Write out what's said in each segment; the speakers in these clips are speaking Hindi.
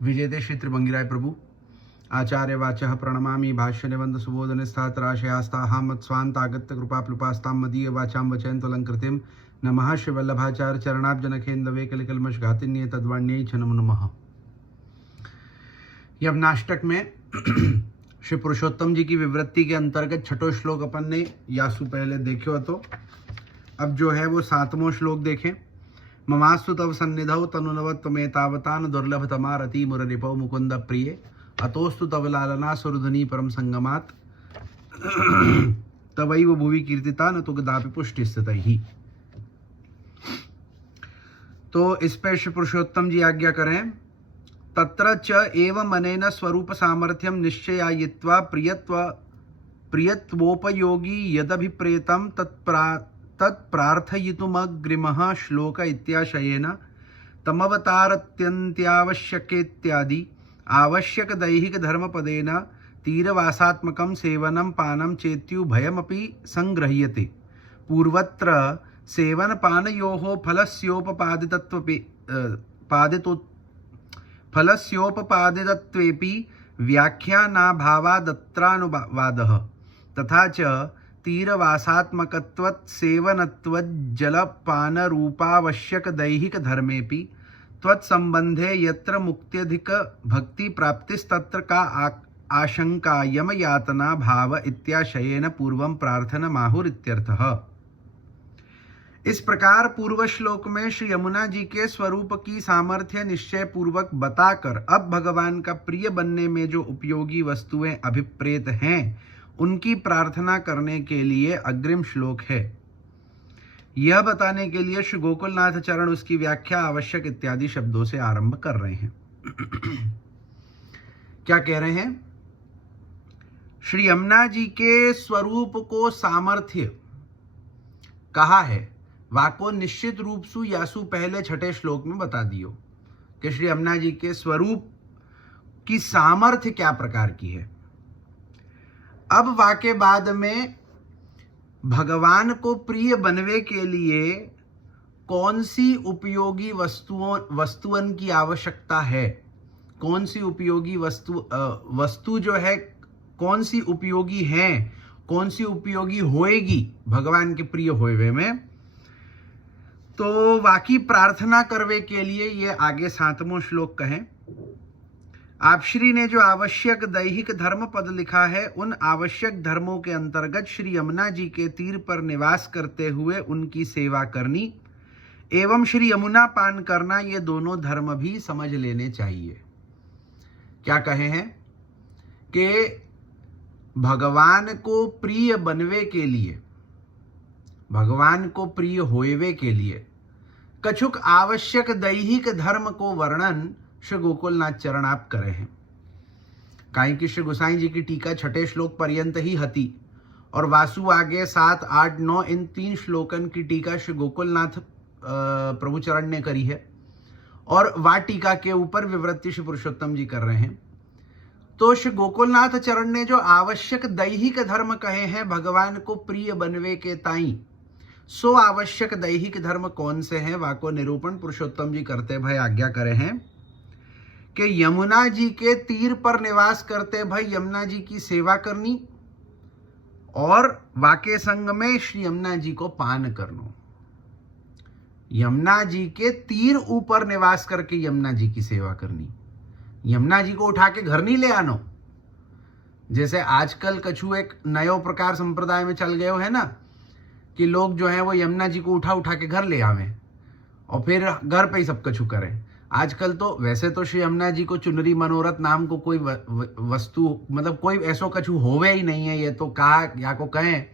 विजेते श्री त्रिभंगिराय प्रभु आचार्य वाचः प्रणमामि भाष्य निबंध सुबोधन स्थात्राशयास्ताहां मत्स्वान्तागत्य कृपाप्लुपास्तां मदीय वाचां वचयन्तलंकृतिं नमः श्री वल्लभाचार्य चरणाब्जनखेन्दवे कलिकल्मषघातिन्ये तद्वाण्यै च नमो नमः। यमनाष्टक में श्री पुरुषोत्तम जी की विवृत्ति के अंतर्गत छठो श्लोक अपन ने यासु पहले देखे हो, तो अब जो है वो 7वां श्लोक देखें। ममास्तु तव सन्निधौ तनुनवत्वमेतावतान दुर्लभतमारति मुररिपौ मुकुंद प्रिय अतोस्तु तव लालना सुरधुनी परम संगमात तवैव भुवि कीर्तिता न तुगदापि पुष्टि स्थित ही। तो इस पर श्री पुरुषोत्तम जी आज्ञा करें। तत्र च एव मनेन स्वरूप सामर्थ्यम निश्चयायित्वा प्रियत्वोपयोगी यदभिप्रेतं तत्प्रार्थयितुमग्रिमः श्लोक इत्याशयेन तमवतारत्यन्त्यावश्यकेत्यादि आवश्यक दैहिक धर्मपदेन तीरवासात्मकं सेवनं पानं चेत्युभयमपि संगृह्यते। पूर्वत्र सेवनपानयोः फलस्योपपादितत्वेपि व्याख्यानाभावादत्रानुवादः तथा च तीरवासात्मकत्वत् सेवनत्वज्जलपानरूपावश्यकदैहिकधर्मेऽपि त्वत्सम्बन्धे यत्र मुक्त्यधिक भक्ति प्राप्तिस्तत्र का आशंका यमयातना भाव इत्याशयेन पूर्वं प्रार्थनमाहुरित्यर्थः। इस प्रकार पूर्व श्लोक में श्री यमुना जी के स्वरूप की सामर्थ्य निश्चय पूर्वक बताकर अब भगवान का प्रिय बनने में जो उपयोगी वस्तुएं अभिप्रेत हैं उनकी प्रार्थना करने के लिए अग्रिम श्लोक है। यह बताने के लिए श्री गोकुलनाथ चरण उसकी व्याख्या आवश्यक इत्यादि शब्दों से आरंभ कर रहे हैं। क्या कह रहे हैं? श्री यमुना जी के स्वरूप को सामर्थ्य कहा है, वाको निश्चित रूप सु यासु पहले छठे श्लोक में बता दियो कि श्री यमुना जी के स्वरूप की सामर्थ्य क्या प्रकार की है। अब वाके बाद में भगवान को प्रिय बनने के लिए कौन सी उपयोगी वस्तुअन की आवश्यकता है, कौन सी उपयोगी वस्तु जो है कौन सी उपयोगी है, कौन सी उपयोगी होएगी भगवान के प्रिय होवे में, तो वाकी प्रार्थना करवे के लिए ये आगे 7वां श्लोक कहें। आप श्री ने जो आवश्यक दैहिक धर्म पद लिखा है उन आवश्यक धर्मों के अंतर्गत श्री यमुना जी के तीर पर निवास करते हुए उनकी सेवा करनी एवं श्री यमुना पान करना, ये दोनों धर्म भी समझ लेने चाहिए। क्या कहे हैं कि भगवान को प्रिय बनवे के लिए, भगवान को प्रिय होवे के लिए कछुक आवश्यक दैहिक धर्म को वर्णन श्री गोकुलनाथ चरण आप करे हैं। काई कि श्री गोसाई जी की टीका छठे श्लोक पर्यंत ही हती और वासु आगे 7, 8, 9 इन 3 श्लोकन की टीका श्री गोकुलनाथ प्रभु चरण ने करी है और वा टीका के ऊपर विवृत्ति श्री पुरुषोत्तम जी कर रहे हैं। तो श्री गोकुलनाथ चरण ने जो आवश्यक दैहिक धर्म कहे हैं भगवान को प्रिय बनवे के ताई, सो आवश्यक दैहिक धर्म कौन से हैं, वाको निरूपण पुरुषोत्तम जी करते भाई आज्ञा करे हैं कि यमुना जी के तीर पर निवास करते भाई यमुना जी की सेवा करनी और वाके संग में श्री यमुना जी को पान करनो। यमुना जी के तीर ऊपर निवास करके यमुना जी की सेवा करनी, यमुना जी को उठा के घर नहीं ले आनो। जैसे आजकल कछु एक नयो प्रकार संप्रदाय में चल गए है ना कि लोग जो है वो यमुना जी को उठा के घर ले आवे और फिर घर पे ही सब कछु करें। आजकल तो वैसे तो श्री यमुना जी को चुनरी मनोरथ नाम को कोई वस्तु मतलब कोई ऐसो कछु होवे ही नहीं है, ये तो कहा या को कहें,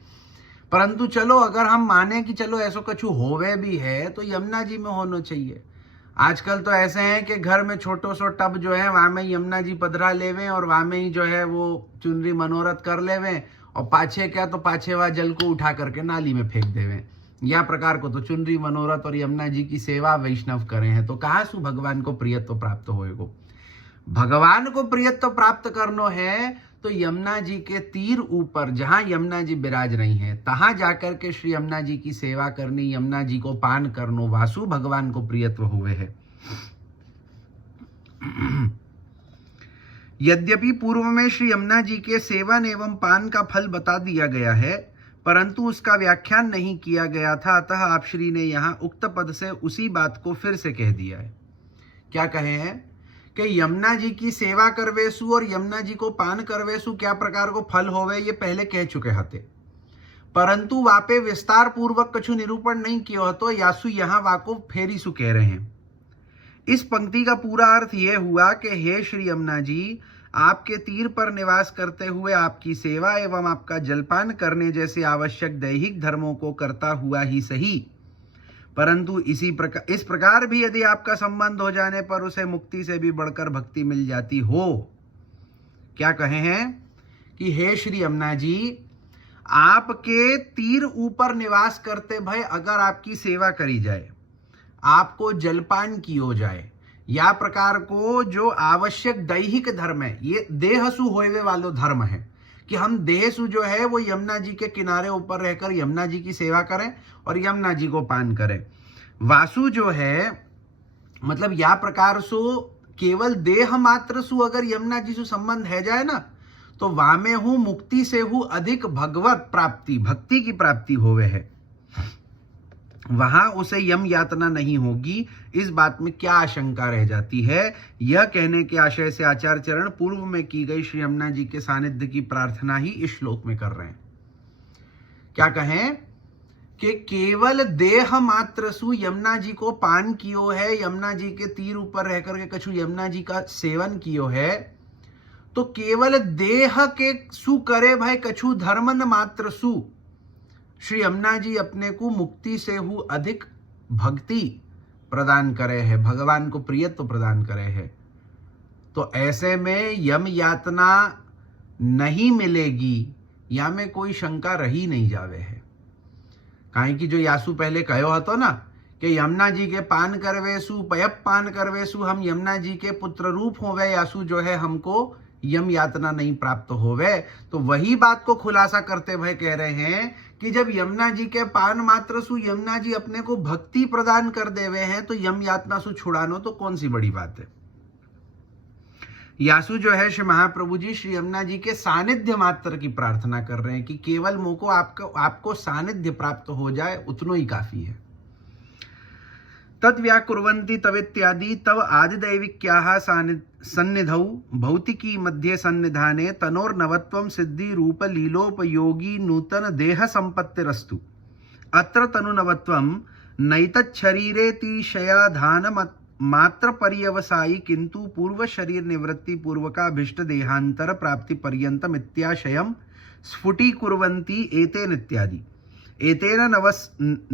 परंतु चलो अगर हम माने कि चलो ऐसो कछु होवे भी है तो यमुना जी में होना चाहिए। आजकल तो ऐसे हैं कि घर में छोटो सो टब जो है वहां में यमुना जी पधरा लेवे और वहां में ही जो है वो चुनरी मनोरथ कर लेवे और पाछे क्या तो पाछे वह जल को उठा करके नाली में फेंक देवे। या प्रकार को तो चुनरी मनोरथ और यमुना जी की सेवा वैष्णव करे हैं। तो कहाँ सु भगवान को प्रियत्व प्राप्त होएगो। भगवान को प्रियत्व प्राप्त करनो है तो यमुना जी के तीर ऊपर जहां यमुना जी विराज रही हैं तहां जाकर के श्री यमुना जी की सेवा करनी, यमुना जी को पान करनो, वासु भगवान को प्रियत्व हुए है। यद्यपि पूर्व में श्री यमुना जी के सेवन एवं पान का फल बता दिया गया है, परंतु उसका व्याख्यान नहीं किया गया था, अतः आप श्री ने यहाँ उक्त पद से उसी बात को फिर से कह दिया है। क्या कहे हैं कि यमुना जी की सेवा करवेसु और यमुना जी को पान करवेसु क्या प्रकार को फल होवे, ये पहले कह चुके हते, परंतु वापे विस्तार पूर्वक कछु निरूपण नहीं किया तो यासु यहाँ वाको फेरीसु कह रहे हैं। इस पंक्ति का पूरा अर्थ यह हुआ कि हे श्री यमुना जी, आपके तीर पर निवास करते हुए आपकी सेवा एवं आपका जलपान करने जैसे आवश्यक दैहिक धर्मों को करता हुआ ही सही, परंतु इस प्रकार भी यदि आपका संबंध हो जाने पर उसे मुक्ति से भी बढ़कर भक्ति मिल जाती हो। क्या कहे हैं कि हे श्री यमुना जी, आपके तीर ऊपर निवास करते भय अगर आपकी सेवा करी जाए, आपको जलपान कियो जाए, या प्रकार को जो आवश्यक दैहिक धर्म है, ये देहसु होवे वालो धर्म है कि हम देहसु जो है वो यमुना जी के किनारे ऊपर रहकर यमुना जी की सेवा करें और यमुना जी को पान करें। वासु जो है मतलब या प्रकार सु केवल देह मात्र सु अगर यमुना जी से संबंध है जाए ना, तो वामे हूं मुक्ति से हूं अधिक भगवत प्राप्ति, भक्ति की प्राप्ति होवे है, वहां उसे यम यातना नहीं होगी। इस बात में क्या आशंका रह जाती है? यह कहने के आशय से आचार्य चरण पूर्व में की गई श्री यमुना जी के सानिध्य की प्रार्थना ही इस श्लोक में कर रहे हैं। क्या कहें कि केवल देह मात्र सु यमुना जी को पान कियो है, यमुना जी के तीर ऊपर रहकर के कछु यमुना जी का सेवन कियो है, तो केवल देह के सु करे भाई कछु धर्मन मात्र सु श्री यमुना जी अपने को मुक्ति से हु अधिक भक्ति प्रदान करे है, भगवान को प्रियत्व प्रदान करे है। तो ऐसे में यम यातना नहीं मिलेगी, या में कोई शंका रही नहीं जावे है। काहे कि जो यासु पहले कहो हतो ना कि यमुना जी के पान करवेसु पयप पान करवेसु, हम यमुना जी के पुत्र रूप होवे, यासु जो है हमको यम यातना नहीं प्राप्त होवे। तो वही बात को खुलासा करते हुए कह रहे हैं कि जब यमुना जी के पान मात्र सु यमुना जी अपने को भक्ति प्रदान कर देवे हैं, तो यम यातना सु छुड़ानो तो कौन सी बड़ी बात है। यासु जो है श्री महाप्रभु जी श्री यमुना जी के सानिध्य मात्र की प्रार्थना कर रहे हैं कि केवल मुझ को आपको सानिध्य प्राप्त हो जाए, उतनो ही काफी है। तद व्याकुर्वन्ति तवित्यादि तव आदिदैविक्याः सन्निधौ भौतिकी मध्ये सन्निधाने तनोर्नवत्वं सिद्धि रूप लीलोपयोगी नूतन देह संपत्तिरस्तु। अत्र तनुनवत्वं नैतच्छरीरेतिशयाधान मात्र पर्यवसायी किंतु पूर्व शरीर निवृत्ति पूर्वकाभिष्ट देहांतर प्राप्ति पर्यंतम इत्याशयं स्फुटीकुर्वन्ति एतेन इत्यादि। एतेन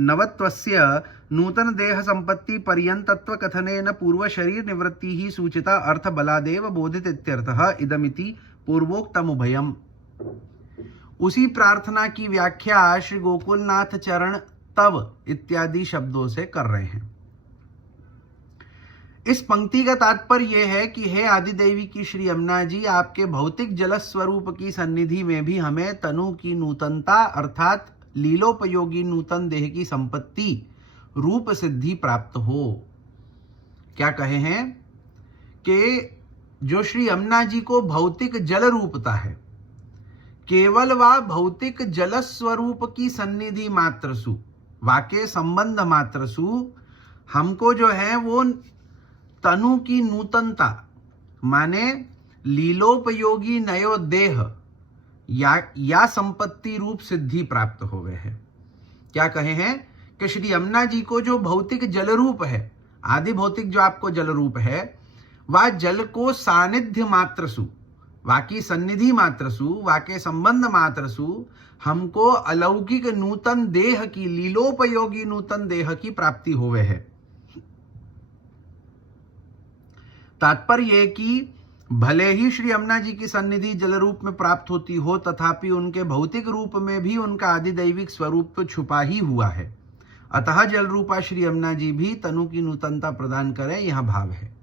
नवत्वस्य नूतन देह संपत्ति पर्यंतत्व कथनेन पूर्व शरीर निवृत्ति ही सूचिता अर्थ बलादेव बोधित इत्यर्थः इदमिति पूर्वोक्तम उभयम्। उसी प्रार्थना की व्याख्या श्री गोकुलनाथ चरण तव इत्यादि शब्दों से कर रहे हैं। इस पंक्ति का तात्पर्य यह है कि हे आदिदेवी की श्री यमुना जी, आपके भौतिक जल स्वरूप की सन्निधि में भी हमें तनु की नूतनता अर्थात लीलोपयोगी नूतन देह की संपत्ति रूप सिद्धि प्राप्त हो। क्या कहे हैं कि जो श्री यमुना जी को भौतिक जल रूपता है, केवल वह भौतिक जल स्वरूप की सन्निधि मात्र सु वाके संबंध मात्र सु हमको जो है वो तनु की नूतनता माने लीलोपयोगी नयो देह या संपत्ति रूप सिद्धि प्राप्त होवे है। क्या कहे हैं कि श्री यमुना जी को जो भौतिक जल रूप है, आदि भौतिक जो आपको जल रूप है, वह जल को सानिध्य मात्र सु वाकी सन्निधि मात्र सु वाके संबंध मात्र सु हमको अलौकिक नूतन देह की लीलोपयोगी नूतन देह की प्राप्ति होवे है। तात्पर्य कि भले ही श्री यमुना जी की सन्निधि जल रूप में प्राप्त होती हो, तथापि उनके भौतिक रूप में भी उनका आदिदैविक स्वरूप तो छुपा ही हुआ है। अतः जल रूपा श्री यमुना जी भी तनु की नूतनता प्रदान करें, यह भाव है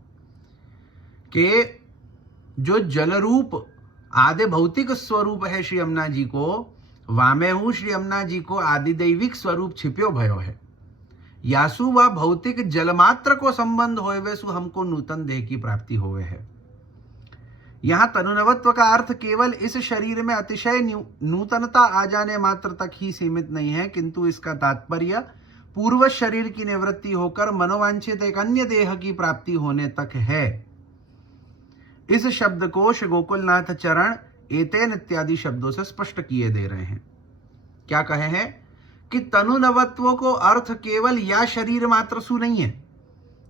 कि जो जल रूप आदि भौतिक स्वरूप है श्री यमुना जी को, वामे हूं श्री यमुना जी को आदिदैविक स्वरूप छिप्यो भयो है। यासु व भौतिक जलमात्र को संबंध होवे सु हमको नूतन देह की प्राप्ति होवे है। यहाँ तनुनवत्व का अर्थ केवल इस शरीर में अतिशय नूतनता आ जाने मात्र तक ही सीमित नहीं है, किंतु इसका तात्पर्य पूर्व शरीर की निवृत्ति होकर मनोवांछित एक अन्य देह की प्राप्ति होने तक है। इस शब्द को श्री गोकुलनाथ चरण एतेन इत्यादि शब्दों से स्पष्ट किए दे रहे हैं। क्या कहे हैं कि तनुनवत्व को अर्थ केवल या शरीर मात्र सु नहीं है।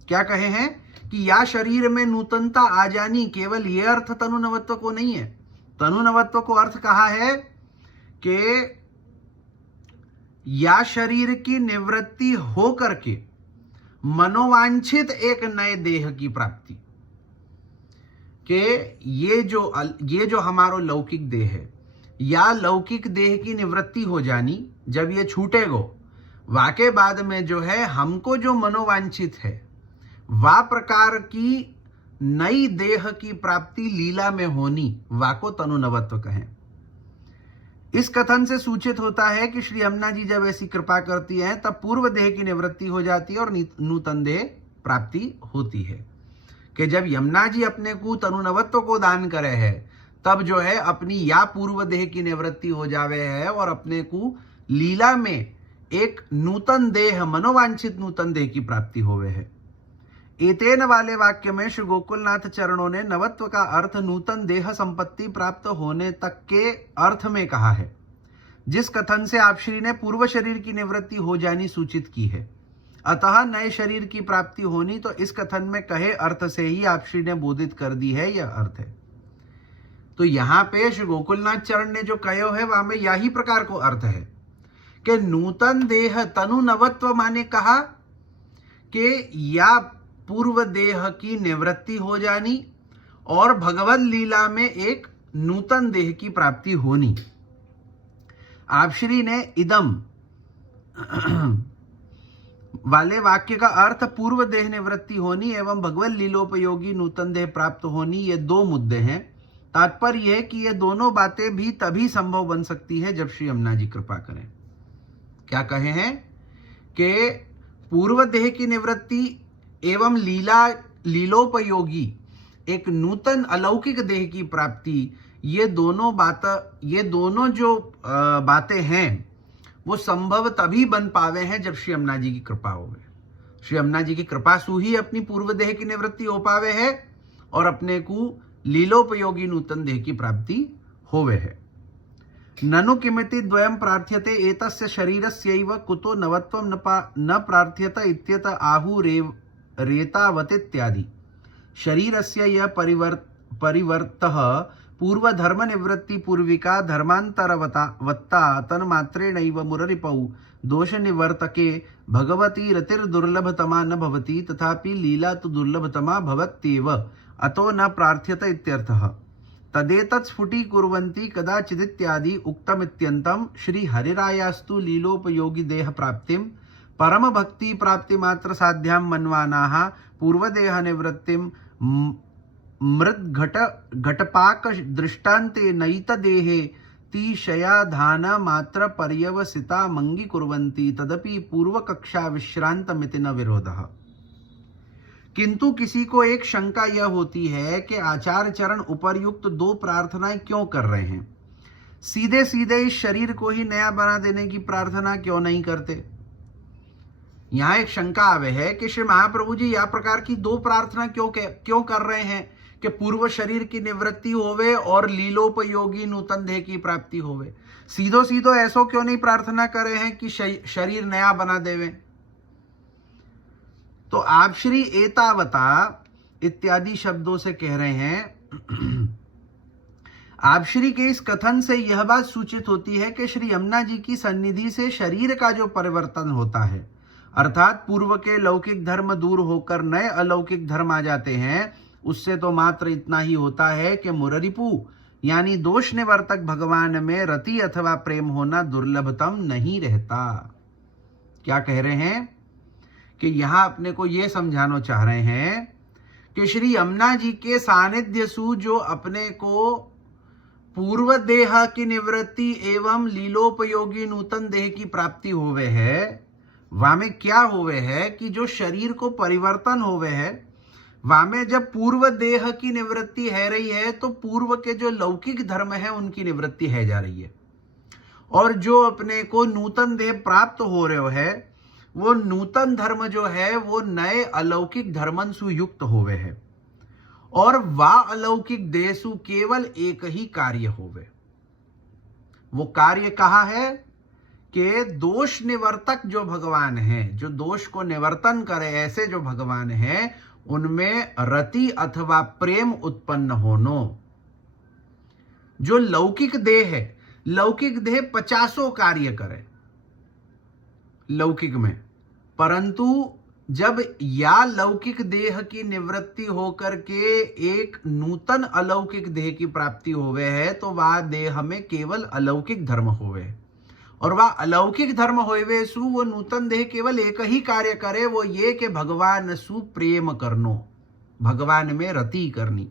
क्या कहे हैं कि या शरीर में नूतनता आ जानी, केवल यह अर्थ तनुनवत्व को नहीं है। तनुनवत्व को अर्थ कहा है कि या शरीर की निवृत्ति हो करके मनोवांछित एक नए देह की प्राप्ति, कि ये जो हमारो लौकिक देह है, या लौकिक देह की निवृत्ति हो जानी, जब ये छूटेगो वाके बाद में जो है हमको जो मनोवांछित है वा प्रकार की नई देह की प्राप्ति लीला में होनी, वाको तनुनवत्व कहें। इस कथन से सूचित होता है कि श्री यमुना जी जब ऐसी कृपा करती हैं तब पूर्व देह की निवृत्ति हो जाती है और नूतन देह प्राप्ति होती है। कि जब यमुना जी अपने को तनुनवत्व को दान करे है तब जो है अपनी या पूर्व देह की निवृत्ति हो जावे है और अपने को लीला में एक नूतन देह, मनोवांछित नूतन देह की प्राप्ति होवे है। एतेन वाले वाक्य में श्री गोकुलनाथ चरणों ने नवत्व का अर्थ नूतन देह संपत्ति प्राप्त होने तक के अर्थ में कहा है, जिस कथन से आप श्री ने पूर्व शरीर की निवृत्ति हो जानी सूचित की है। अतः नए शरीर की प्राप्ति होनी तो इस कथन में कहे अर्थ से ही आप श्री ने बोधित कर दी है, यह अर्थ है। तो यहां पे श्री गोकुलनाथ चरण ने जो कहो है वहां में यही प्रकार को अर्थ है कि नूतन देह तनुनवत्व माने कहा कि या पूर्व देह की निवृत्ति हो जानी और भगवत लीला में एक नूतन देह की प्राप्ति होनी। आप श्री ने इदम वाले वाक्य का अर्थ पूर्व देह निवृत्ति होनी एवं भगवत लीलोपयोगी नूतन देह प्राप्त होनी, ये दो मुद्दे हैं। तात्पर्य यह कि ये दोनों बातें भी तभी संभव बन सकती है जब श्री यमुना जी कृपा करें। क्या कहे हैं कि पूर्व देह की निवृत्ति एवं लीलोपयोगी एक नूतन अलौकिक देह की प्राप्ति, ये दोनों जो बातें हैं वो संभव तभी बन पावे हैं जब श्री यमुना जी की कृपा होवे। श्री यमुना जी की कृपा से ही अपनी पूर्व देह की निवृत्ति हो पावे है और अपने को लीलोपयोगी नूतन देह की प्राप्ति होवे है। ननु किमिति द्वयं प्रार्थ्यते एतस्य शरीरस्यैव कुतो नवत्वं न प्रार्थ्यत इत्यत आहु रेतावत इत्यादि। शरीरस्य यह परिवर्तः पूर्व धर्म निवृत्ति पूर्विका धर्मांतरवत्ता तन्मात्रेणैव मुररिपौ दोष निवर्तके भगवती रतिर्दुर्लभतमा न भवति, तथापि लीला तो दुर्लभतमा भवत्येव, अतो न प्रार्थ्यत इत्यर्थः। तदेतत् स्फुटीकुर्वन्ति कदाचिदित्यादि उक्तमित्यन्तं श्री हरिरायास्तु लीलोपयोगी देह प्राप्तिं परम भक्ति प्राप्ति मात्र साध्यां मन्वानाः पूर्वदेह निवृत्तिं मृद घटपाक दृष्टान्ते नयित देहे तिशयाधान मात्र पर्यवसिता मंगी कुर्वन्ति, तदपि पूर्व कक्षा विश्रांतमिति न विरोधः। किंतु किसी को एक शंका यह होती है कि आचार्य चरण उपर्युक्त दो प्रार्थनाएं क्यों कर रहे हैं, सीधे सीधे इस शरीर को ही नया बना देने की प्रार्थना क्यों नहीं करते। यहाँ एक शंका आवे है कि श्री महाप्रभु जी यह प्रकार की दो प्रार्थना क्यों कर रहे हैं कि पूर्व शरीर की निवृत्ति होवे और लीलोपयोगी नूतन देह की प्राप्ति होवे। सीधो सीधो ऐसो क्यों नहीं प्रार्थना करे हैं कि शरीर नया बना देवे। तो आप श्री एतावता इत्यादि शब्दों से कह रहे हैं, आप श्री के इस कथन से यह बात सूचित होती है कि श्री यमुना जी की सन्निधि से शरीर का जो परिवर्तन होता है, अर्थात पूर्व के लौकिक धर्म दूर होकर नए अलौकिक धर्म आ जाते हैं, उससे तो मात्र इतना ही होता है कि मुररिपु यानी दोष निवर्तक भगवान में रति अथवा प्रेम होना दुर्लभतम नहीं रहता। क्या कह रहे हैं कि यहां अपने को यह समझाना चाह रहे हैं कि श्री यमुना जी के सानिध्य सु जो अपने को पूर्व देह की निवृत्ति एवं लीलोपयोगी नूतन देह की प्राप्ति होवे है, वहां में क्या होवे है कि जो शरीर को परिवर्तन होवे है वामे जब पूर्व देह की निवृत्ति है रही है तो पूर्व के जो लौकिक धर्म है उनकी निवृत्ति है जा रही है, और जो अपने को नूतन देह प्राप्त हो रहे है वो नूतन धर्म जो है वो नए अलौकिक धर्मन सुयुक्त होवे है, और वा अलौकिक देसु केवल एक ही कार्य होवे। वो कार्य कहा है कि दोष निवर्तक जो भगवान है, जो दोष को निवर्तन करे ऐसे जो भगवान है, उनमें रति अथवा प्रेम उत्पन्न होनो। जो लौकिक देह है, लौकिक देह 50 कार्य करे लौकिक में, परंतु जब या लौकिक देह की निवृत्ति होकर के एक नूतन अलौकिक देह की प्राप्ति होवे है तो वह देह में केवल अलौकिक धर्म होवे, और वह अलौकिक धर्म होवे सु वो नूतन देह केवल एक ही कार्य करे, वो ये कि भगवान सु प्रेम करनो, भगवान में रति करनी।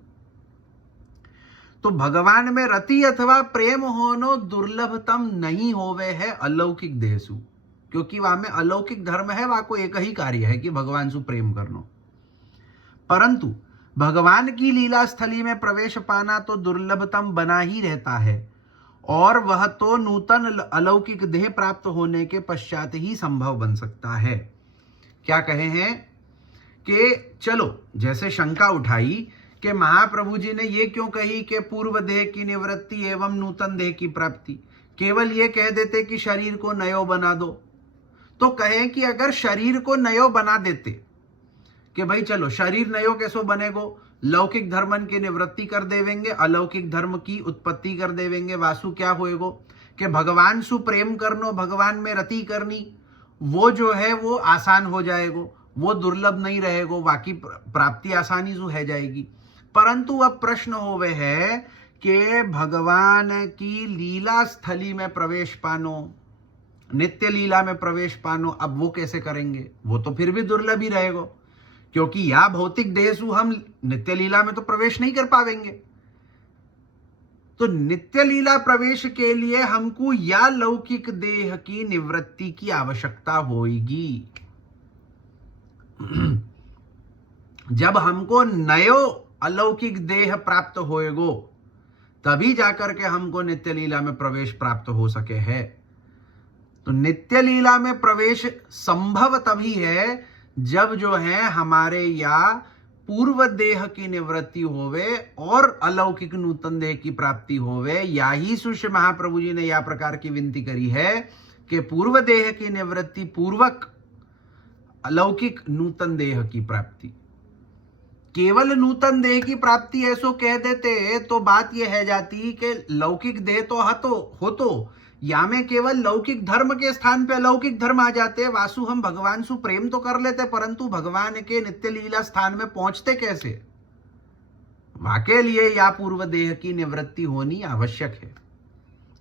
तो भगवान में रति अथवा प्रेम होनो दुर्लभतम नहीं होवे है अलौकिक देह सु, क्योंकि वहां में अलौकिक धर्म है, वहां को एक ही कार्य है कि भगवान सु प्रेम करनो। परंतु भगवान की लीला स्थली में प्रवेश पाना तो दुर्लभतम बना ही रहता है, और वह तो नूतन अलौकिक देह प्राप्त होने के पश्चात ही संभव बन सकता है। क्या कहे हैं कि चलो, जैसे शंका उठाई कि महाप्रभु जी ने ये क्यों कही कि पूर्व देह की निवृत्ति एवं नूतन देह की प्राप्ति, केवल ये कह देते कि शरीर को नयो बना दो। तो कहे कि अगर शरीर को नयो बना देते कि भाई चलो शरीर नयो कैसो बनेगो, लौकिक धर्मन की निवृत्ति कर देवेंगे, अलौकिक धर्म की उत्पत्ति कर देवेंगे, वासु क्या होएगो कि भगवान सु प्रेम करनो, भगवान में रति करनी, वो जो है वो आसान हो जाएगो, वो दुर्लभ नहीं रहेगो, बाकी प्राप्ति आसानी से है जाएगी। परंतु अब प्रश्न होवे है कि भगवान की लीला स्थली में प्रवेश पानो, नित्य लीला में प्रवेश पानो, अब वो कैसे करेंगे? वो तो फिर भी दुर्लभ ही रहेगो, क्योंकि या भौतिक देह सु हम नित्य लीला में तो प्रवेश नहीं कर पाएंगे। तो नित्य लीला प्रवेश के लिए हमको या लौकिक देह की निवृत्ति की आवश्यकता होगी। जब हमको नयो अलौकिक देह प्राप्त होएगो तभी जाकर के हमको नित्य लीला में प्रवेश प्राप्त हो सके है। तो नित्य लीला में प्रवेश संभव तभी है जब जो है हमारे या पूर्व देह की निवृत्ति होवे और अलौकिक नूतन देह की प्राप्ति होवे। या ही सुश्री महाप्रभु जी ने या प्रकार की विनती करी है कि पूर्व देह की निवृत्ति पूर्वक अलौकिक नूतन देह की प्राप्ति। केवल नूतन देह की प्राप्ति ऐसो कह देते तो बात यह है जाती कि लौकिक देह तो हो तो या में केवल लौकिक धर्म के स्थान पे अलौकिक धर्म आ जाते, वासु हम भगवान सु प्रेम तो कर लेते, परंतु भगवान के नित्य लीला स्थान में पहुंचते कैसे? वाके लिए या पूर्व देह की निवृत्ति होनी आवश्यक है।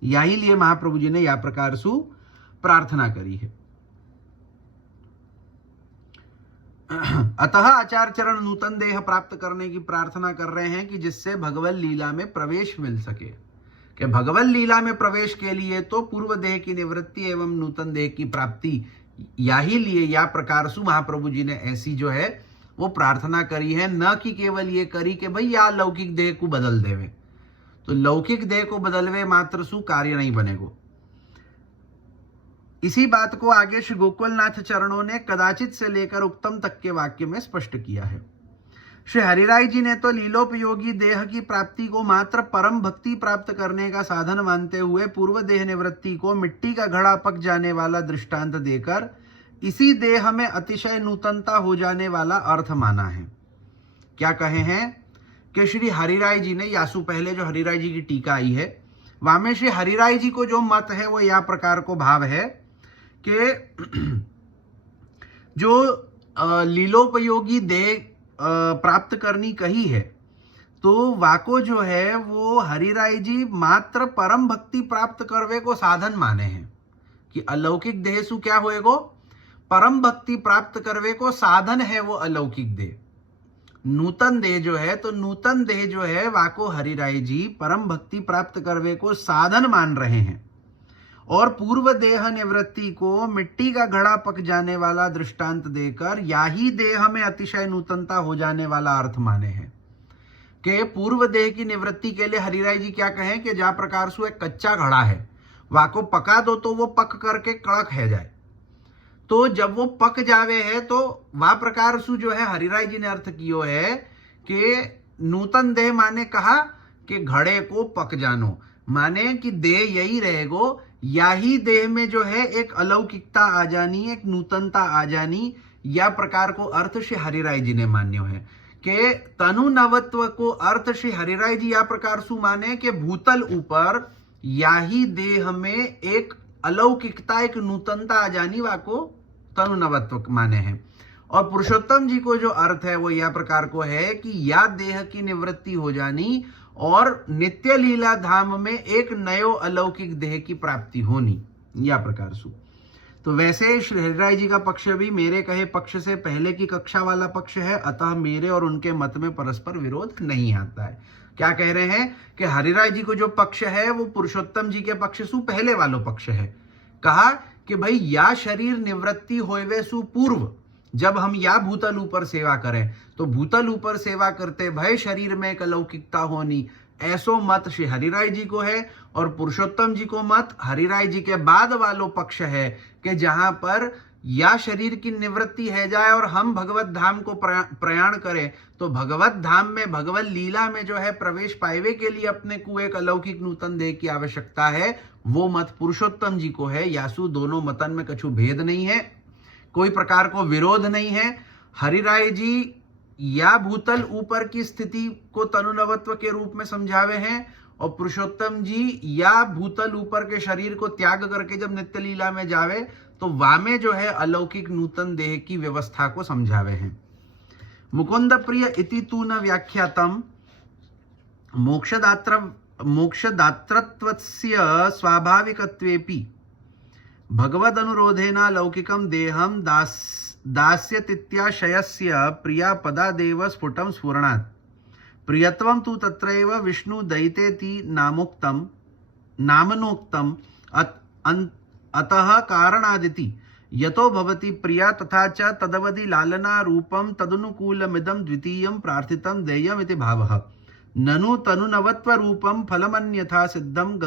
यही लिए महाप्रभु जी ने या प्रकार सु प्रार्थना करी है। अतः आचार्य चरण नूतन देह प्राप्त करने की प्रार्थना कर रहे हैं कि जिससे भगवत लीला में प्रवेश मिल सके। कि भगवत लीला में प्रवेश के लिए तो पूर्व देह की निवृत्ति एवं नूतन देह की प्राप्ति, यही लिए या प्रकार सु महाप्रभु जी ने ऐसी जो है वो प्रार्थना करी है, न कि केवल ये करी कि भाई या लौकिक देह को बदल देवे। तो लौकिक देह को बदलवे मात्र सु कार्य नहीं बनेगो। इसी बात को आगे श्री गोकुलनाथ चरणों ने कदाचित से लेकर उत्तम तक के वाक्य में स्पष्ट किया है। श्री हरिराय जी ने तो लीलोपयोगी देह की प्राप्ति को मात्र परम भक्ति प्राप्त करने का साधन मानते हुए पूर्व देह निवृत्ति को मिट्टी का घड़ा पक जाने वाला दृष्टांत देकर इसी देह में अतिशय नूतनता हो जाने वाला अर्थ माना है। क्या कहे हैं कि श्री हरिराय जी ने, यासु पहले जो हरिराय जी की टीका आई है वहां में श्री हरिराय जी को जो मत है वो या प्रकार को भाव है कि जो लीलोपयोगी देह प्राप्त करनी कही है तो वाको जो है वो हरिराय जी मात्र परम भक्ति प्राप्त करवे को साधन माने हैं कि अलौकिक देह सु क्या होएगो, परम भक्ति प्राप्त करवे को साधन है वो अलौकिक देह। नूतन देह जो है तो नूतन देह जो है वाको हरिराय जी परम भक्ति प्राप्त करवे को साधन मान रहे हैं। और पूर्व देह निवृत्ति को मिट्टी का घड़ा पक जाने वाला दृष्टांत देकर या ही देह में अतिशय नूतनता हो जाने वाला अर्थ माने हैं कि पूर्व देह की निवृत्ति के लिए हरिराय जी क्या कहें कि जा प्रकार से एक कच्चा घड़ा है, वाको पका दो तो वो पक करके कड़क है जाए, तो जब वो पक जावे है तो वा प्रकार से जो है हरिराय जी ने अर्थ कियो है कि नूतन देह माने कहा कि घड़े को पक जानो, माने कि देह यही रहेगो, या ही देह में जो है एक अलौकिकता आ जानी, एक नूतनता आ जानी, या प्रकार को अर्थ श्री हरिराय जी ने मान्यो है कि तनु नवत्व को अर्थ श्री हरिराय जी या प्रकार सु माने कि भूतल ऊपर या ही देह में एक अलौकिकता, एक नूतनता आ जानी, वाको तनु नवत्व माने हैं। और पुरुषोत्तम जी को जो अर्थ है वो यह प्रकार को है कि या देह की निवृत्ति हो जानी और नित्य लीला धाम में एक नयो अलौकिक देह की प्राप्ति होनी, या प्रकार सु। तो वैसे श्री हरिराय जी का पक्ष भी मेरे कहे पक्ष से पहले की कक्षा वाला पक्ष है, अतः मेरे और उनके मत में परस्पर विरोध नहीं आता है। क्या कह रहे हैं कि हरिराय जी को जो पक्ष है वो पुरुषोत्तम जी के पक्ष सु पहले वालो पक्ष है। कहा कि भाई या शरीर निवृत्ति होवे सु पूर्व जब हम या भूतल ऊपर सेवा करें तो भूतल ऊपर सेवा करते भय शरीर में एक अलौकिकता होनी, ऐसो मत श्री हरिराय जी को है। और पुरुषोत्तम जी को मत हरिराय जी के बाद वालों पक्ष है कि जहां पर या शरीर की निवृत्ति है जाए और हम भगवत धाम को प्रयाण करें तो भगवत धाम में भगवत लीला में जो है प्रवेश पाएवे के लिए अपने को एक अलौकिक नूतन देह की आवश्यकता है, वो मत पुरुषोत्तम जी को है। यासु दोनों मतन में कछु भेद नहीं है, कोई प्रकार को विरोध नहीं है। हरिराय जी या भूतल ऊपर की स्थिति को तनुनवत्व के रूप में समझावे हैं और पुरुषोत्तम जी या भूतल ऊपर के शरीर को त्याग करके जब नित्य लीला में जावे तो वामे जो है अलौकिक नूतन देह की व्यवस्था को समझावे हैं। मुकुंद प्रिय इति तु न व्याख्यातम मोक्षदात्रत्वस्य स्वाभाविकत्वेपि भगवदनुरोधेन लौकिकं देहं दास्यतीत्याशयस्य प्रियापदादेव स्फुटं स्फुरणात् प्रियत्वं तु तत्रैव विष्णुदयितेति नामनोक्तम् अतः कारणादिति यतो भवति प्रिया तथा च तदवधि लालना रूपं तदनुकूलमिदं द्वितीयं प्रार्थितं देयमिति भावः। ननु तनुनवत्व रूपं फलमन्यथा सिद्धं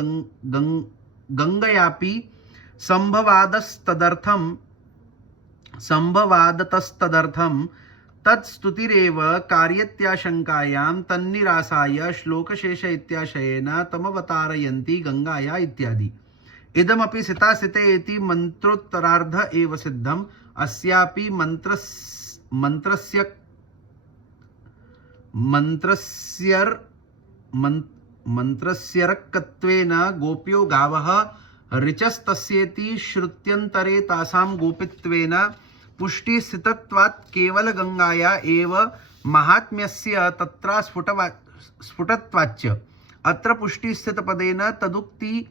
गंगयापि संभवादतस्तदर्थं तत्स्तुतिरेव कार्यत्याशंकायां तन्निरासाय श्लोकशेष इत्याशयेन तमवतारयन्ति गंगाया इत्यादि। इदमपि सितासिते इति मंत्रोत्तरार्ध एव सिद्धम् अस्यापि मंत्रस्यर्कत्वेन गोप्यो गावः ऋचस्तस्येति श्रुत्यन्तरे तासां गोपित्वेन पुष्टिस्थितत्वात् केवल गंगाया एव महात्म्यस्य तत्र स्फुटत्वाच्च अत्र पुष्टिस्थितपदेन तदुक्ति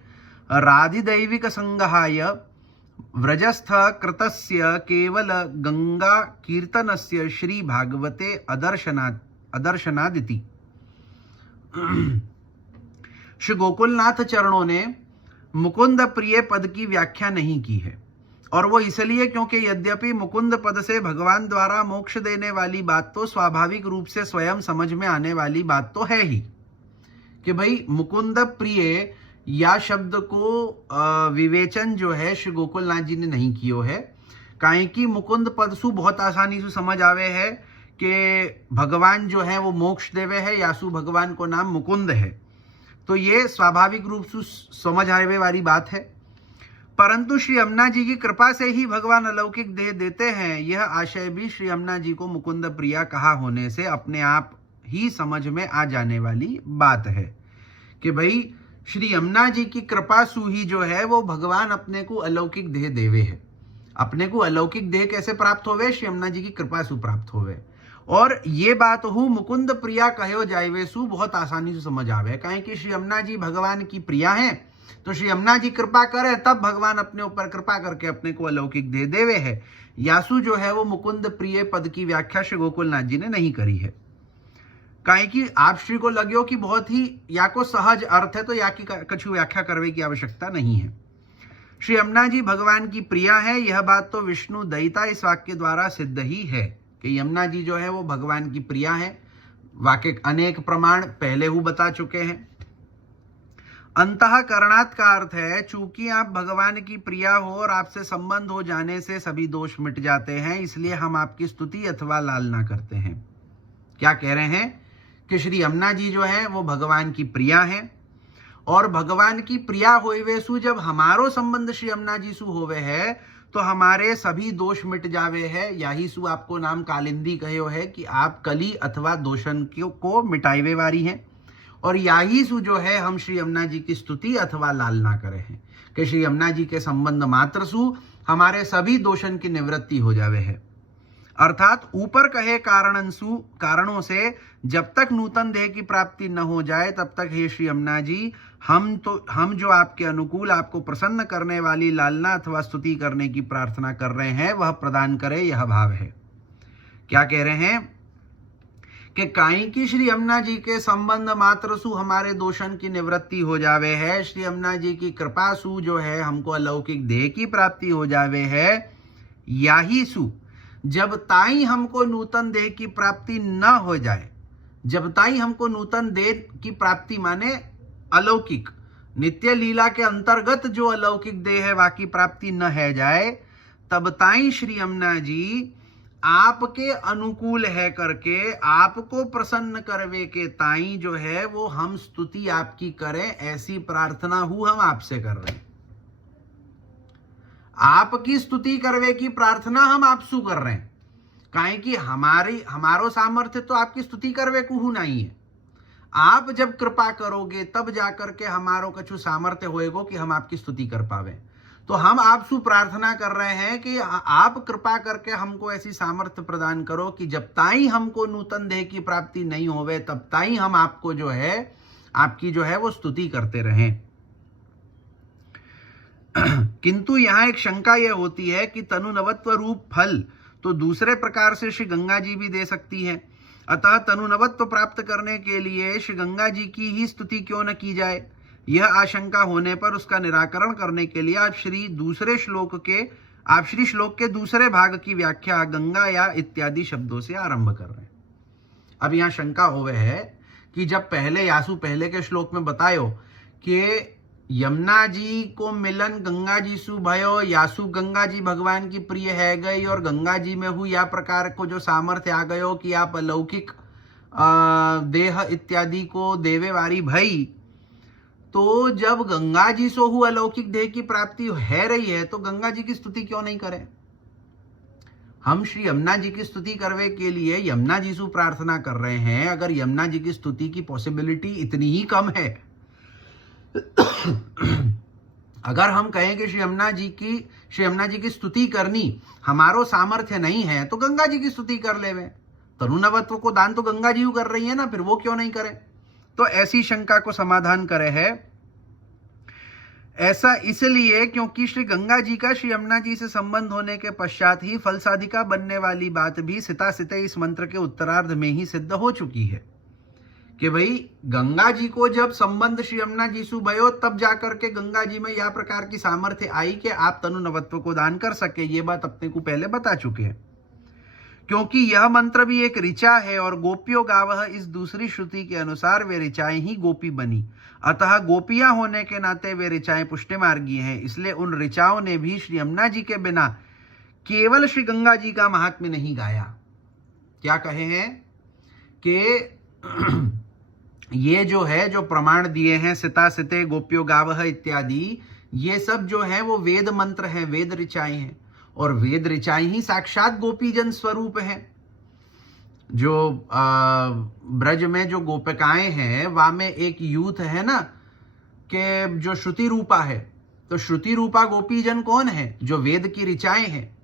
राधिदैविक संगहाय व्रजस्थ कृतस्य केवल गंगा कीर्तनस्य श्री भागवते अदर्शनादिति। श्री गोकुलनाथ चरणों ने मुकुंद प्रिय पद की व्याख्या नहीं की है और वो इसलिए क्योंकि यद्यपि मुकुंद पद से भगवान द्वारा मोक्ष देने वाली बात तो स्वाभाविक रूप से स्वयं समझ में आने वाली बात तो है ही कि भाई मुकुंद प्रिय या शब्द को विवेचन जो है श्री गोकुलनाथ जी ने नहीं कियो है। काहे कि मुकुंद पद सु बहुत आसानी से समझ आवे है कि भगवान जो है वो मोक्ष देवे है, यासु भगवान को नाम मुकुंद है, तो ये स्वाभाविक रूप से समझ आवे वाली बात है। परंतु श्री यमुना जी की कृपा से ही भगवान अलौकिक देह देते हैं, यह आशय भी श्री यमुना जी को मुकुंद प्रिया कहा होने से अपने आप ही समझ में आ जाने वाली बात है कि भाई श्री यमुना जी की कृपा सु ही जो है वो भगवान अपने को अलौकिक देह देवे है। अपने को अलौकिक देह कैसे प्राप्त होवे? श्री यमुना जी की कृपा सु प्राप्त होवे। और ये बात हूँ मुकुंद प्रिया कहो जायवे सु बहुत आसानी से समझ आवे, काहे कि श्री यमुना जी भगवान की प्रिया हैं, तो श्री यमुना जी कृपा करे तब भगवान अपने ऊपर कृपा करके अपने को अलौकिक देह देवे है। यासु जो है वो मुकुंद प्रिय पद की व्याख्या श्री गोकुलनाथ जी ने नहीं करी है, काहे कि आप श्री को लग्यो कि बहुत ही या को सहज अर्थ है तो या की कछु व्याख्या करने की आवश्यकता नहीं है। श्री यमुना जी भगवान की प्रिया है, यह बात तो विष्णु दयिता इस वाक्य द्वारा सिद्ध ही है कि यमुना जी जो है वो भगवान की प्रिया है। वाक्य अनेक प्रमाण पहले ही बता चुके हैं। अंतःकरणात् का अर्थ है चूंकि आप भगवान की प्रिया हो और आपसे संबंध हो जाने से सभी दोष मिट जाते हैं, इसलिए हम आपकी स्तुति अथवा लालना करते हैं। क्या कह रहे हैं कि श्री यमुना जी जो है वो भगवान की प्रिया है, और भगवान की प्रिया होवे सु जब हमारो संबंध श्री यमुना जी सु होवे है तो हमारे सभी दोष मिट जावे है। यही सु आपको नाम कालिंदी कहो है कि आप कली अथवा दोषन को मिटाइवे वारी हैं, और यही सु जो है हम श्री यमुना जी की स्तुति अथवा लालना करे हैं कि श्री यमुना जी के संबंध मात्र सु हमारे सभी दोषन की निवृत्ति हो जावे है। अर्थात ऊपर कहे कारणों से जब तक नूतन देह की प्राप्ति न हो जाए तब तक हे श्री यमुना जी हम जो आपके अनुकूल आपको प्रसन्न करने वाली लालना अथवा स्तुति करने की प्रार्थना कर रहे हैं वह प्रदान करे, यह भाव है। क्या कह रहे हैं कि काई की श्री यमुना जी के संबंध मात्र सु हमारे दोषन की निवृत्ति हो जावे है, श्री यमुना जी की कृपा सु जो है हमको अलौकिक देह की प्राप्ति हो जावे है। याही सु जब ताई हमको नूतन देह की प्राप्ति न हो जाए, जब ताई हमको नूतन देह की प्राप्ति माने अलौकिक नित्य लीला के अंतर्गत जो अलौकिक देह है वाकी प्राप्ति न है जाए, तब ताई श्री यमुना जी आपके अनुकूल है करके आपको प्रसन्न करवे के ताई जो है वो हम स्तुति आपकी करें, ऐसी प्रार्थना हम आपसे कर रहे हैं। आपकी स्तुति करवे की प्रार्थना हम आपसु कर रहे हैं, काहे कि हमारो सामर्थ्य तो आपकी स्तुति करवे को नहीं है। आप जब कृपा करोगे तब जाकर के हमारो कछु सामर्थ्य होएगो कि हम आपकी स्तुति कर पावे। तो हम आपसु प्रार्थना कर रहे हैं कि आप कृपा करके हमको ऐसी सामर्थ्य प्रदान करो कि जब ताई हमको नूतन देह की प्राप्ति नहीं होवे तब ताई हम आपको जो है आपकी जो है वो स्तुति करते रहें। किंतु यहाँ एक शंका यह होती है कि तनुनवत्व रूप फल तो दूसरे प्रकार से श्री गंगा जी भी दे सकती है, अतः तनुनवत्व प्राप्त करने के लिए श्री गंगा जी की ही स्तुति क्यों न की जाए। यह आशंका होने पर उसका निराकरण करने के लिए आप श्री श्लोक के दूसरे भाग की व्याख्या गंगा या इत्यादि शब्दों से आरंभ कर रहे हैं। अब यहाँ शंका होवे है कि जब पहले के श्लोक में बतायो कि यमुना जी को मिलन गंगा जी सु भयो, यासु गंगा जी भगवान की प्रिय है गई, और गंगा जी में हुई या प्रकार को जो सामर्थ्य आ गयो कि आप अलौकिक देह इत्यादि को देवे वारी भई, तो जब गंगा जी सो हु अलौकिक देह की प्राप्ति है रही है तो गंगा जी की स्तुति क्यों नहीं करें। हम श्री यमुना जी की स्तुति करने के लिए यमुना जी से प्रार्थना कर रहे हैं। अगर यमुना जी की स्तुति की पॉसिबिलिटी इतनी ही कम है, अगर हम कहें कि श्री यमुना जी की स्तुति करनी हमारो सामर्थ्य नहीं है तो गंगा जी की स्तुति कर लेवे। तरुणवत्व को दान तो गंगा जी कर रही है ना, फिर वो क्यों नहीं करें। तो ऐसी शंका को समाधान करे है। ऐसा इसलिए क्योंकि श्री गंगा जी का श्री यमुना जी से संबंध होने के पश्चात ही फल साधिका बनने वाली बात भी सिता सिते इस मंत्र के उत्तरार्ध में ही सिद्ध हो चुकी है कि भाई गंगा जी को जब संबंध श्री यमुना जी से भयो तब जाकर के गंगा जी में यह प्रकार की सामर्थ्य आई कि आप तनु नवत्व को दान कर सके। ये बात अपने को पहले बता चुके हैं। क्योंकि यह मंत्र भी एक ऋचा है और गोपियों गावह इस दूसरी श्रुति के अनुसार वे ऋचाएं ही गोपी बनी, अतः गोपियां होने के नाते वे ऋचाएं पुष्टि मार्गी हैं। इसलिए उन ऋचाओं ने भी श्री यमुना जी के बिना केवल श्री गंगा जी का महात्म्य नहीं गाया। क्या कहे हैं कि ये जो है जो प्रमाण दिए हैं सिता सिते गोपियों गावह इत्यादि, ये सब जो है वो वेद मंत्र हैं, वेद ऋचाएं हैं, और वेद ऋचाएं ही साक्षात गोपीजन स्वरूप है। जो ब्रज में जो गोपिकाएं हैं वहां में एक यूथ है ना कि जो श्रुति रूपा है, तो श्रुति रूपा गोपीजन कौन है? जो वेद की ऋचाएं हैं।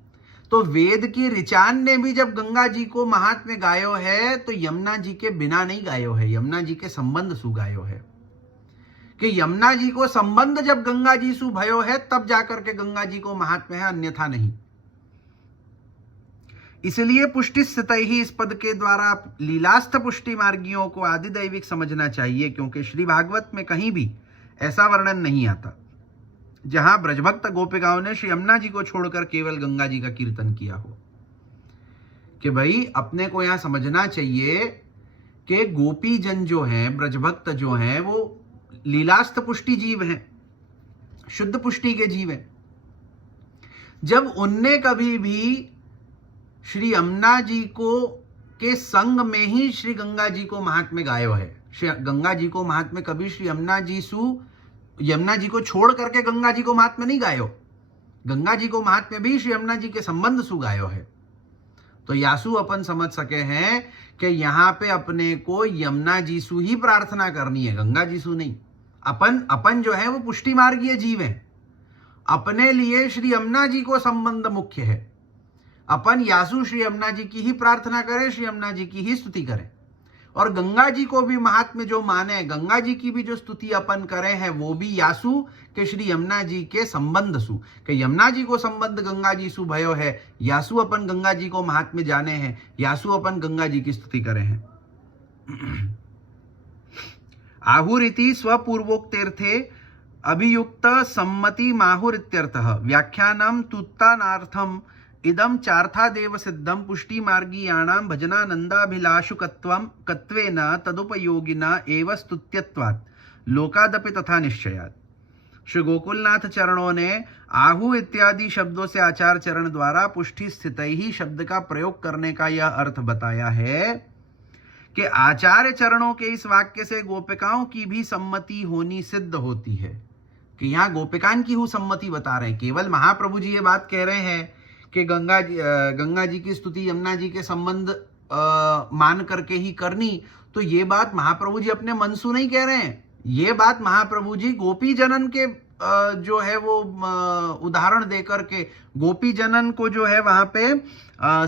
तो वेद की ऋचान ने भी जब गंगा जी को महात्म्य गायो है तो यमुना जी के बिना नहीं गायो है, यमुना जी के संबंध सु गायो है कि यमुना जी को संबंध जब गंगा जी सु भयो है तब जाकर के गंगा जी को महात्म्य है, अन्यथा नहीं। इसलिए पुष्टि स्थित ही इस पद के द्वारा लीलास्थ पुष्टि मार्गियों को आदि दैविक समझना चाहिए, क्योंकि श्री भागवत में कहीं भी ऐसा वर्णन नहीं आता। जहां ब्रजभक्त गोपिकाओं ने श्री यमुना जी को छोड़कर केवल गंगा जी का कीर्तन किया हो। कि भाई अपने को यहां समझना चाहिए कि गोपी जन जो हैं, ब्रजभक्त जो हैं, वो लीलास्थ पुष्टि जीव हैं, शुद्ध पुष्टि के जीव हैं। जब उनने कभी भी श्री यमुना जी को के संग में ही श्री गंगा जी को महात्म्य गायो है, श्री गंगा जी को महात्म्य कभी श्री यमुना जी को छोड़ करके गंगा जी को महात्म्य नहीं गायो, गंगा जी को महात्म्य भी श्री यमुना जी के संबंध सु गायो है। तो यासु अपन समझ सके हैं कि यहां पे अपने को यमुना जी सु ही प्रार्थना करनी है, गंगा जी सु नहीं। अपन जो है वो पुष्टि मार्गीय जीव हैं, अपने लिए श्री यमुना जी को संबंध मुख्य है। अपन यासु श्री यमुना जी की ही प्रार्थना करें, श्री यमुना जी की ही स्तुति करें, और गंगा जी को भी महात्म्य जो माने, गंगा जी की भी जो स्तुति अपन करें हैं वो भी यासु के श्री यमुना जी के संबंध सु, कि यमुना जी को संबंध गंगा जी सु भयो है, यासु अपन गंगा जी को महात्म्य जाने हैं, यासु अपन गंगा जी की स्तुति करें हैं। आहुरिति स्वपूर्वोक्तेर्थे अभियुक्त सम्मति माहुरित्यर्थः व्याख्यानं तुत्तानार्थम इदं चार्थादेव सिद्धं पुष्टि मार्गीयाणां भजनानंदाभिलाषुकत्वं कत्वेन तदुपयोगिना एव स्तुत्यत्वात् लोकादपि तथा निश्चयात्। श्री गोकुलनाथ चरणों ने आहु इत्यादि शब्दों से आचार्य चरण द्वारा पुष्टि स्थित ही शब्द का प्रयोग करने का यह अर्थ बताया है कि आचार्य चरणों के इस वाक्य से गोपिकाओं की भी सम्मति होनी सिद्ध होती है। कि यहाँ गोपिकान की हु सम्मति बता रहे हैं, केवल महाप्रभु जी ये बात कह रहे हैं कि गंगा जी की स्तुति यमुना जी के संबंध मान करके ही करनी, तो ये बात महाप्रभु जी अपने मन से नहीं कह रहे हैं, ये बात महाप्रभु जी गोपी जनन के जो है वो उदाहरण देकर के गोपी जनन को जो है वहां पे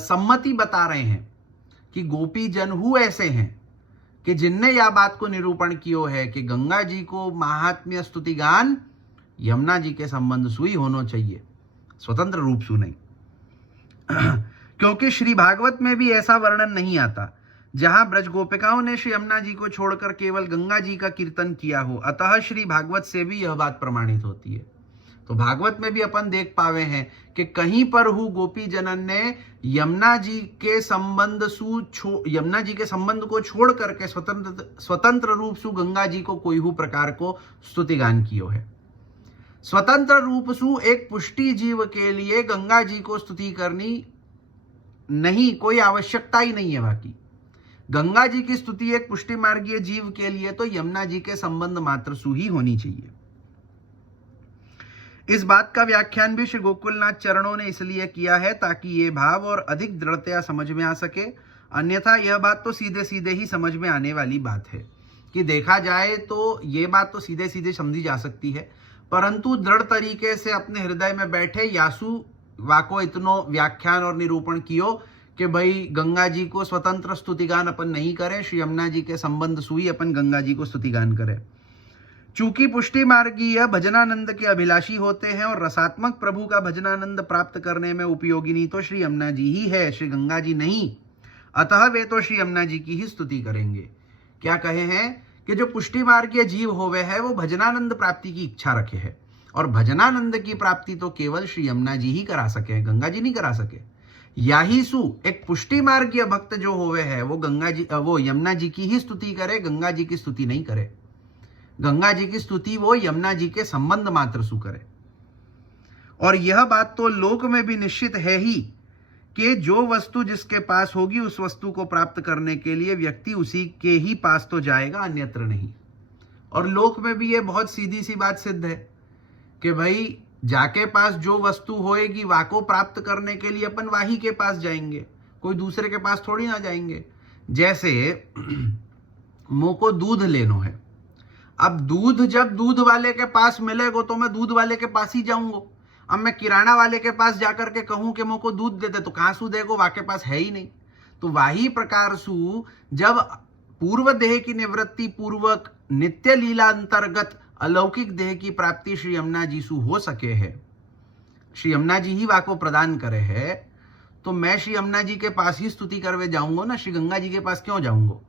सम्मति बता रहे हैं कि गोपी जन हु ऐसे हैं कि जिनने यह बात को निरूपण किया है कि गंगा जी को महात्म्य स्तुति गान यमुना जी के संबंध सुई होना चाहिए, स्वतंत्र रूप सु नहीं। क्योंकि श्री भागवत में भी ऐसा वर्णन नहीं आता जहां ब्रज गोपिकाओं ने श्री यमुना जी को छोड़कर केवल गंगा जी का कीर्तन किया हो, अतः श्री भागवत से भी यह बात प्रमाणित होती है। तो भागवत में भी अपन देख पावे हैं कि कहीं पर हु गोपी जनन ने यमुना जी के संबंध को छोड़ करके स्वतंत्र रूप सु गंगा जी को कोई हु प्रकार को स्तुतिगान कियो है। स्वतंत्र रूप सु एक पुष्टि जीव के लिए गंगा जी को स्तुति करनी नहीं, कोई आवश्यकता ही नहीं है। बाकी गंगा जी की स्तुति एक पुष्टि मार्गीय जीव के लिए तो यमुना जी के संबंध मात्र सु ही होनी चाहिए। इस बात का व्याख्यान भी श्री गोकुलनाथ चरणों ने इसलिए किया है ताकि ये भाव और अधिक दृढ़तया समझ में आ सके, अन्यथा यह बात तो सीधे सीधे ही समझ में आने वाली बात है। कि देखा जाए तो ये बात तो सीधे सीधे समझी जा सकती है, परंतु दृढ़ तरीके से अपने हृदय में बैठे यासु वाको इतनो व्याख्यान और निरूपण कियो कि भाई गंगा जी को स्वतंत्र स्तुतिगान अपन नहीं करें, श्री यमुना जी के संबंध सुई अपन गंगा जी को स्तुतिगान करें। चूंकि पुष्टि मार्गीय भजनानंद के अभिलाषी होते हैं और रसात्मक प्रभु का भजनानंद प्राप्त करने में उपयोगिनी तो श्री यमुना जी ही है, श्री गंगा जी नहीं, अतः वे तो श्री यमुना जी की ही स्तुति करेंगे। क्या कहे हैं कि जो पुष्टि मार्गीय जीव होवे है वो भजनानंद प्राप्ति की इच्छा रखे है, और भजनानंद की प्राप्ति तो केवल श्री यमुना जी ही करा सके, गंगा जी नहीं करा सके। याही सु एक पुष्टि मार्गीय भक्त जो होवे है वो यमुना जी की ही स्तुति करे, गंगा जी की स्तुति नहीं करे। गंगा जी की स्तुति वो यमुना जी के संबंध मात्र सु करे। और यह बात तो लोक में भी निश्चित है ही कि जो वस्तु जिसके पास होगी उस वस्तु को प्राप्त करने के लिए व्यक्ति उसी के ही पास तो जाएगा, अन्यत्र नहीं। और लोक में भी ये बहुत सीधी सी बात सिद्ध है कि भाई जाके पास जो वस्तु होएगी वाको प्राप्त करने के लिए अपन वाही के पास जाएंगे, कोई दूसरे के पास थोड़ी ना जाएंगे। जैसे मोको दूध लेनो है, अब दूध जब दूध वाले के पास मिलेगा तो मैं दूध वाले के पास ही जाऊंगा। अब मैं किराना वाले के पास जाकर के कहूं कि मोको दूध दे दे, तो कहां सु देगो, वाके पास है ही नहीं। तो वाही प्रकार सु जब पूर्व देह की निवृत्ति पूर्वक नित्य लीला अंतर्गत अलौकिक देह की प्राप्ति श्री यमुना जी सु हो सके है, श्री यमुना जी ही वाको प्रदान करे है, तो मैं श्री यमुना जी के पास ही स्तुति करवे जाऊंगा ना, श्री गंगा जी के पास क्यों जाऊंगा।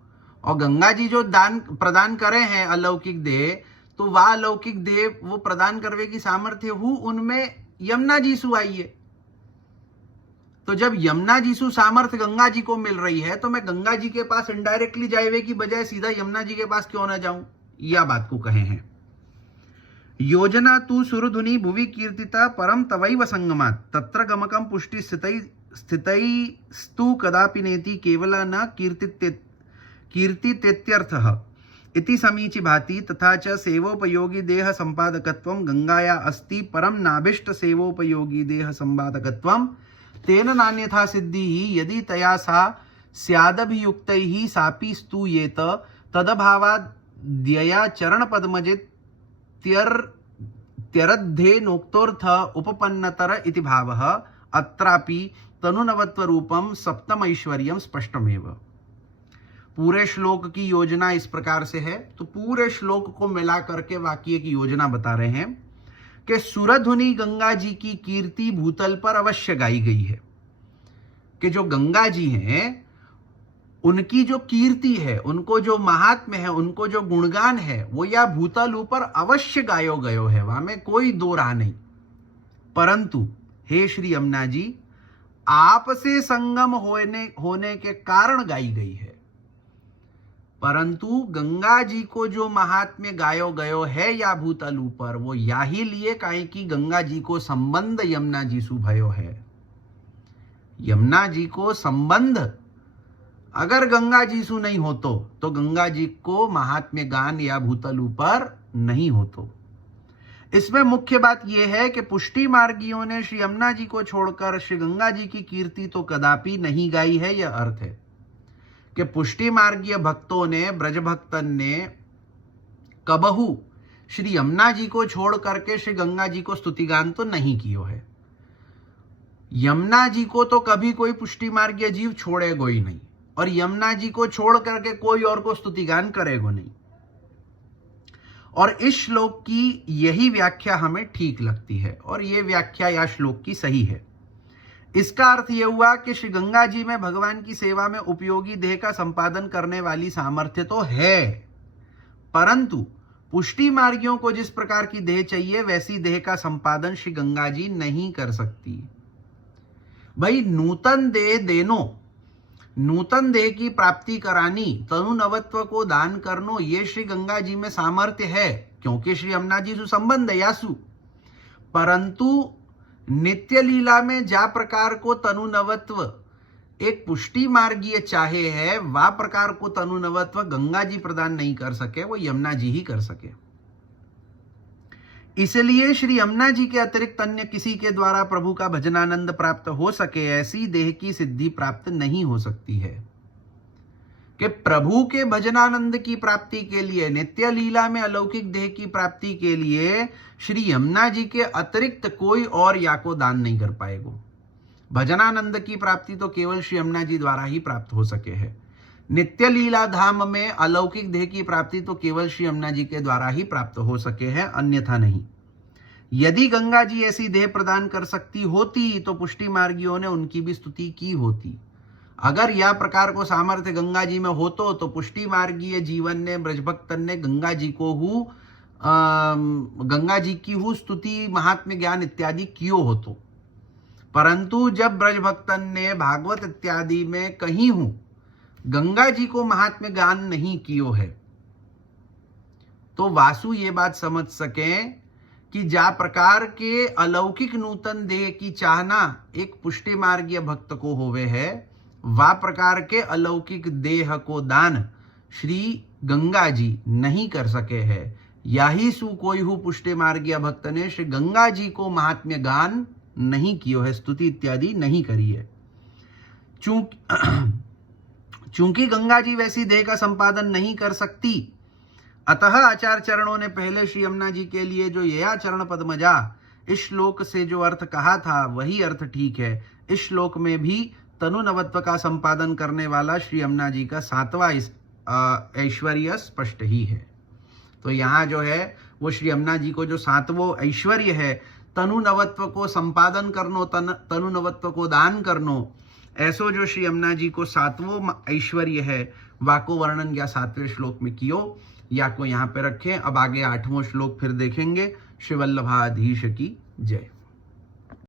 और गंगा जी जो दान प्रदान करे हैं अलौकिक देह, तो वा लौकिक देव वो प्रदान करवे की सामर्थ्य हूं उनमें यमुना जी सु आई है। तो जब यमुना जी सु सामर्थ्य गंगा जी को मिल रही है तो मैं गंगा जी के पास इनडायरेक्टली जाए की बजाय सीधा यमुना जी के पास क्यों ना जाऊं, यह बात को कहे हैं। योजना तू सुरधुनि भुवि कीर्तिता परम तवैव संगमात् तत्र गमकम पुष्टि स्थितैस्तु कदापि नेति केवला न कीर्तितेत्यर्थः इति समीचि भाति। तथा च सेवोपयोगी देह संपादकत्वं गंगाया अस्ति परम नाभिष्ट सेवोपयोगी देह संपादकत्वं तेन नान्यथा सिद्धिः यदि तया सा स्यादभियुक्तैः सापि स्तूयेत तदभावाद्यया चरणपद्मजे त्यरद्धे नोक्तोर्थ उपपन्नतर इति भावः। अत्रापि तनुनवत्व रूपम सप्तम ऐश्वर्यम स्पष्टमेव। पूरे श्लोक की योजना इस प्रकार से है, तो पूरे श्लोक को मिला करके वाक्य की योजना बता रहे हैं कि सुरधुनि गंगा जी की कीर्ति भूतल पर अवश्य गाई गई है, कि जो गंगा जी हैं उनकी जो कीर्ति है, उनको जो महात्म्य है, उनको जो गुणगान है, वो या भूतल ऊपर अवश्य गायो गयो है, वहां में कोई दो राह नहीं। परंतु हे श्री यमुना जी, आपसे संगम होने के कारण गाई गई है। परंतु गंगा जी को जो महात्म्य गायो गयो है या भूतल ऊपर, वो या ही लिए काहे कि गंगा जी को संबंध यमुना जी सु भयो है। यमुना जी को संबंध अगर गंगा जी सु नहीं होतो तो गंगा जी को महात्म्य गान या भूतल ऊपर नहीं होतो। इसमें मुख्य बात यह है कि पुष्टि मार्गियों ने श्री यमुना जी को छोड़कर श्री गंगा जी की कीर्ति तो कदापि नहीं गाई है। यह अर्थ है कि पुष्टि मार्गीय भक्तों ने, ब्रज भक्तन ने कबहू श्री यमुना जी को छोड़ करके श्री गंगा जी को स्तुतिगान तो नहीं कियो है। यमुना जी को तो कभी कोई पुष्टि मार्गीय जीव छोड़ेगो ही नहीं, और यमुना जी को छोड़ करके कोई और को स्तुतिगान करेगो नहीं। और इस श्लोक की यही व्याख्या हमें ठीक लगती है, और यह व्याख्या या श्लोक की सही है। इसका अर्थ यह हुआ कि श्री गंगा जी में भगवान की सेवा में उपयोगी देह का संपादन करने वाली सामर्थ्य तो है, परंतु पुष्टि मार्गियों को जिस प्रकार की देह चाहिए वैसी देह का संपादन श्री गंगा जी नहीं कर सकती। भाई नूतन देह देनो, नूतन देह की प्राप्ति करानी, तनु नवत्व को दान करनो, ये श्री गंगा जी में सामर्थ्य है, क्योंकि श्री यमुना जी सु संबंध है यासु। परंतु नित्य लीला में जा प्रकार को तनु नवत्व एक पुष्टि मार्गीय चाहे है, वह प्रकार को तनु नवत्व गंगा जी प्रदान नहीं कर सके, वो यमुना जी ही कर सके। इसलिए श्री यमुना जी के अतिरिक्त अन्य किसी के द्वारा प्रभु का भजनानंद प्राप्त हो सके ऐसी देह की सिद्धि प्राप्त नहीं हो सकती है। कि प्रभु के भजनानंद की प्राप्ति के लिए, नित्य लीला में अलौकिक देह की प्राप्ति के लिए श्री यमुना जी के अतिरिक्त कोई और या को दान नहीं कर पाएगा। भजनानंद की प्राप्ति तो केवल श्री यमुना जी द्वारा ही प्राप्त हो सके है। नित्य लीला धाम में अलौकिक देह की प्राप्ति तो केवल श्री यमुना जी के द्वारा ही प्राप्त हो सके है, अन्यथा नहीं। यदि गंगा जी ऐसी देह प्रदान कर सकती होती तो पुष्टि मार्गियों ने उनकी भी स्तुति की होती। अगर यह प्रकार को सामर्थ्य गंगा जी में होतो तो पुष्टि मार्गीय जीवन ने, ब्रजभक्तन ने गंगा जी की हु स्तुति, महात्म्य ज्ञान इत्यादि कियो होतो। परंतु जब ब्रजभक्तन ने भागवत इत्यादि में कहीं हूं गंगा जी को महात्म्य गान नहीं कियो है, तो वासु ये बात समझ सके कि जा प्रकार के अलौकिक नूतन देह की चाहना एक पुष्टि मार्गीय भक्त को होवे है, वा प्रकार के अलौकिक देह को दान श्री गंगा जी नहीं कर सके है। याही सु कोई हु पुष्टि मार्गीय भक्त ने श्री गंगा जी को महात्म्य गान नहीं कियो है, स्तुति इत्यादि नहीं करी है। चूंकि गंगा जी वैसी देह का संपादन नहीं कर सकती, अतः आचार्य चरणों ने पहले श्री यमुना जी के लिए जो यया चरण पद्मजा इस श्लोक से जो अर्थ कहा था वही अर्थ ठीक है। इस श्लोक में भी तनु नवत्व का संपादन करने वाला श्री यमुना जी का 7वां ऐश्वर्य स्पष्ट ही है। तो यहाँ जो है वो श्री यमुना जी को जो 7वां ऐश्वर्य है, तनु नवत्व को संपादन करनो, तनु नवत्व को दान करनो, ऐसो जो श्री यमुना जी को 7वां ऐश्वर्य है, वाको वर्णन या 7वें श्लोक में कियो। या को यहाँ पे रखें। अब आगे 8वां श्लोक फिर देखेंगे। श्री वल्लभाधीश की जय।